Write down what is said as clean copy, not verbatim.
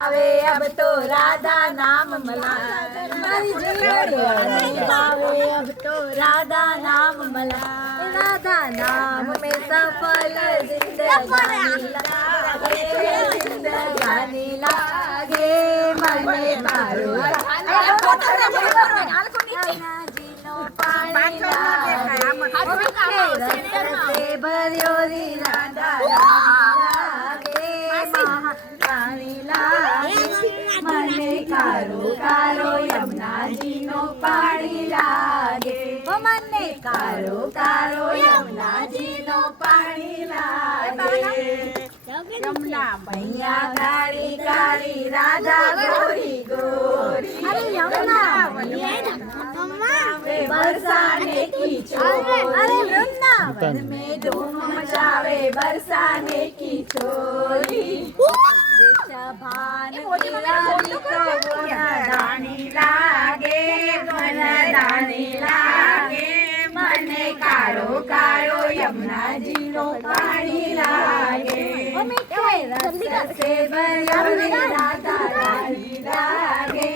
आवे अब तो राधा नाम मला आवे अब तो राधा नाम मला राधा नाम में सफल जिंदगानी लागे मने मारो भर्यो री राधा મને કારો કારો યમુનાજીનો પાણી લાગે મને કારો કારો યમુનાજીનો પાણી લાગે યમુના મૈયા કાળી કાળી રાધા ગોરી ગોરી અરે યમુના बरसाने की छोरी अरे वृंदावन में धूम मचावे बरसाने की छोरी दानी लागे મને કાળો કાળો યમુનાજી નો પાણી લાગે રસ સે ભર્યો રાધા રાણી લાગે